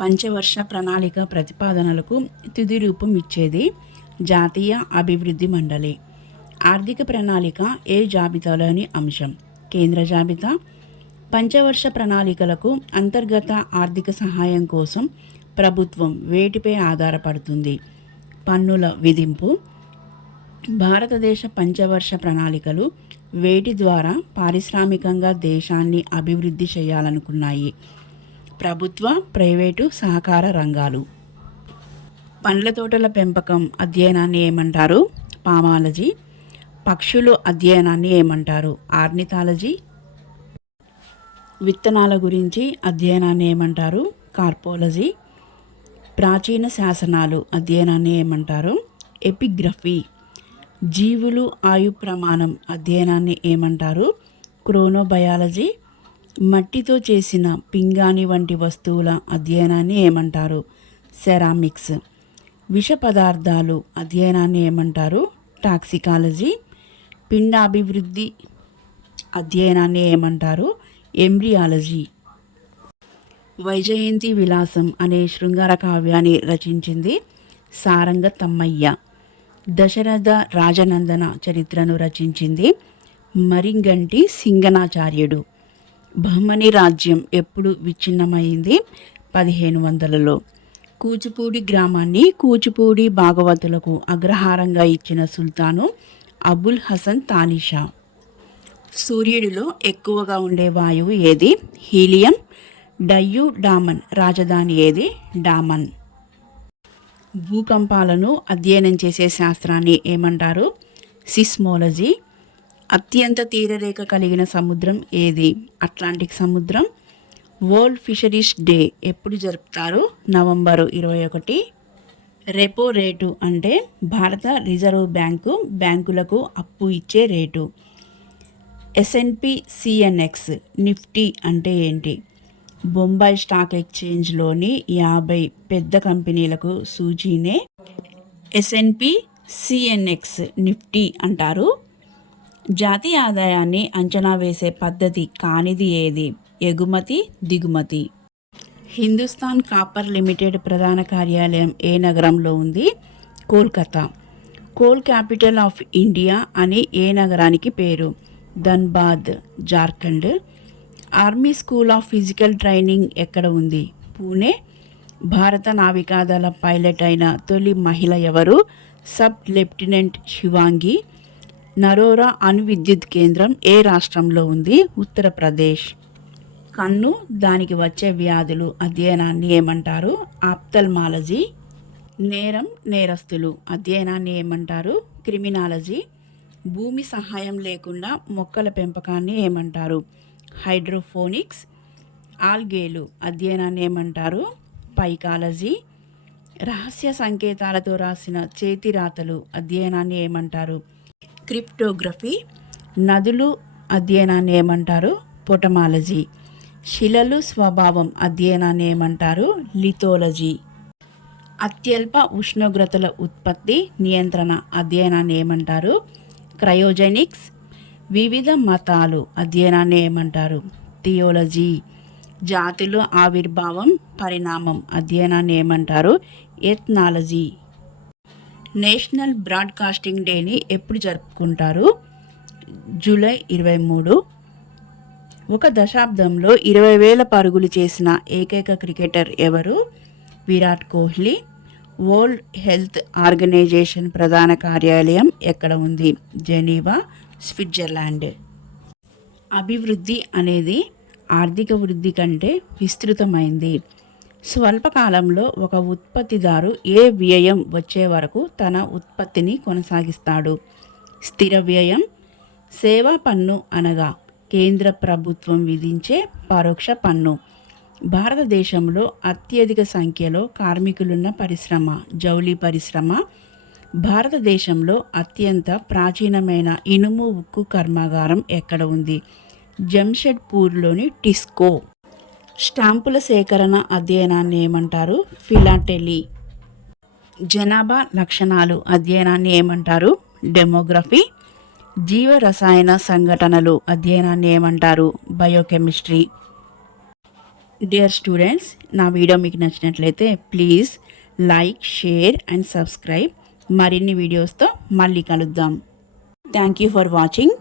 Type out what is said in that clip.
పంచవర్ష ప్రణాళిక ప్రతిపాదనలకు తుది రూపం ఇచ్చేది జాతీయ అభివృద్ధి మండలి. ఆర్థిక ప్రణాళిక ఏ జాబితాలోని అంశం? కేంద్ర జాబితా. పంచవర్ష ప్రణాళికలకు అంతర్గత ఆర్థిక సహాయం కోసం ప్రభుత్వం వేటిపై ఆధారపడుతుంది? పన్నుల విధింపు. భారతదేశ పంచవర్ష ప్రణాళికలు వేటి ద్వారా పారిశ్రామికంగా దేశాన్ని అభివృద్ధి చేయాలనుకున్నాయి? ప్రభుత్వ, ప్రైవేటు, సహకార రంగాలు. పండ్ల తోటల పెంపకం అధ్యయనాన్ని ఏమంటారు? పామాలజీ. పక్షులు అధ్యయనాన్ని ఏమంటారు? ఆర్నిథాలజీ. విత్తనాల గురించి అధ్యయనాన్ని ఏమంటారు? కార్పోలజీ. ప్రాచీన శాసనాలు అధ్యయనాన్ని ఏమంటారు? ఎపిగ్రఫీ. జీవులు ఆయు ప్రమాణం అధ్యయనాన్ని ఏమంటారు? క్రోనోబయాలజీ. మట్టితో చేసిన పింగాణి వంటి వస్తువుల అధ్యయనాన్ని ఏమంటారు? సెరామిక్స్. విష పదార్థాలు అధ్యయనాన్ని ఏమంటారు? టాక్సికాలజీ. పిండాభివృద్ధి అధ్యయనాన్ని ఏమంటారు? ఎంబ్రియాలజీ. వైజయంతి విలాసం అనే శృంగార కావ్యాన్ని రచించింది సారంగ తమ్మయ్య. దశరథ రాజనందన చరిత్రను రచించింది మరింగంటి సింగనాచార్యుడు. బహమని రాజ్యం ఎప్పుడు విచ్ఛిన్నమైంది? 1500లో. కూచిపూడి గ్రామాన్ని కూచిపూడి భాగవతులకు అగ్రహారంగా ఇచ్చిన సుల్తాను అబుల్ హసన్ తానిషా. సూర్యుడిలో ఎక్కువగా ఉండే వాయువు ఏది? హీలియం. డయ్యూ డామన్ రాజధాని ఏది? డామన్. భూకంపాలను అధ్యయనం చేసే శాస్త్రాన్ని ఏమంటారు? సిస్మోలజీ. అత్యంత తీరరేఖ కలిగిన సముద్రం ఏది? అట్లాంటిక్ సముద్రం. వరల్డ్ ఫిషరీస్ డే ఎప్పుడు జరుపుతారు? నవంబరు 21. రెపో రేటు అంటే భారత రిజర్వ్ బ్యాంకు బ్యాంకులకు అప్పు ఇచ్చే రేటు. S&P CNX నిఫ్టీ అంటే ఏంటి? బొంబాయి స్టాక్ ఎక్స్చేంజ్లోని 50 పెద్ద కంపెనీలకు సూచీనే S&P CNX నిఫ్టీ అంటారు. జాతీయ ఆదాయాన్ని అంచనా వేసే పద్ధతి కానిది ఏది? ఎగుమతి, దిగుమతి. హిందుస్థాన్ కాపర్ లిమిటెడ్ ప్రధాన కార్యాలయం ఏ నగరంలో ఉంది? Kolkata. Coal capital of India అని ఏ నగరానికి పేరు? Dhanbad, Jharkhand. Army school of physical training ఎక్కడ ఉంది? పూణే. భారత నావికాదళ పైలట్ అయిన తొలి మహిళ ఎవరు? Sub lieutenant Shivangi. నరోరా అణు విద్యుత్ కేంద్రం ఏ రాష్ట్రంలో ఉంది? ఉత్తరప్రదేశ్. కన్ను, దానికి వచ్చే వ్యాధులు అధ్యయనాన్ని ఏమంటారు? ఆప్థల్మాలజీ. నేరం, నేరస్తులు అధ్యయనాన్ని ఏమంటారు? క్రిమినాలజీ. భూమి సహాయం లేకుండా మొక్కల పెంపకాన్ని ఏమంటారు? హైడ్రోఫోనిక్స్. ఆల్గేలు అధ్యయనాన్ని ఏమంటారు? పైకాలజీ. రహస్య సంకేతాలతో రాసిన చేతి రాతలు అధ్యయనాన్ని ఏమంటారు? క్రిప్టోగ్రఫీ. నదులు అధ్యయనాన్ని ఏమంటారు? పొటమాలజీ. శిలలు స్వభావం అధ్యయనాన్ని ఏమంటారు? లిథోలజీ. అత్యల్ప ఉష్ణోగ్రతల ఉత్పత్తి, నియంత్రణ అధ్యయనాన్ని ఏమంటారు? క్రయోజెనిక్స్. వివిధ మతాలు అధ్యయనాన్ని ఏమంటారు? థియోలజీ. జాతుల ఆవిర్భావం, పరిణామం అధ్యయనాన్ని ఏమంటారు? ఎథ్నాలజీ. నేషనల్ బ్రాడ్కాస్టింగ్ డేని ఎప్పుడు జరుపుకుంటారు? జూలై 23. ఒక దశాబ్దంలో 20,000 పరుగులు చేసిన ఏకైక క్రికెటర్ ఎవరు? Virat Kohli. World health organization ప్రధాన కార్యాలయం ఎక్కడ ఉంది? Geneva, Switzerland. అభివృద్ధి అనేది ఆర్థిక వృద్ధి కంటే విస్తృతమైంది. స్వల్పకాలంలో ఒక ఉత్పత్తిదారు ఏ వ్యయం వచ్చే వరకు తన ఉత్పత్తిని కొనసాగిస్తాడు? స్థిర వ్యయం. సేవా పన్ను అనగా కేంద్ర ప్రభుత్వం విధించే పరోక్ష పన్ను. భారతదేశంలో అత్యధిక సంఖ్యలో కార్మికులున్న పరిశ్రమ జౌళి పరిశ్రమ. భారతదేశంలో అత్యంత ప్రాచీనమైన ఇనుము ఉక్కు కర్మాగారం ఎక్కడ ఉంది? జంషెడ్పూర్లోని టిస్కో. స్టాంపుల సేకరణ అధ్యయనాన్ని ఏమంటారు? ఫిలాటెలీ. జనాభా లక్షణాలు అధ్యయనాన్ని ఏమంటారు? డెమోగ్రఫీ. జీవ రసాయన సంఘటనలు అధ్యయనాన్ని ఏమంటారు? బయోకెమిస్ట్రీ. డియర్ స్టూడెంట్స్, నా వీడియో మీకు నచ్చినట్లయితే please like, share and subscribe. మరిన్ని వీడియోస్తో మళ్ళీ కలుద్దాం. Thank you for watching.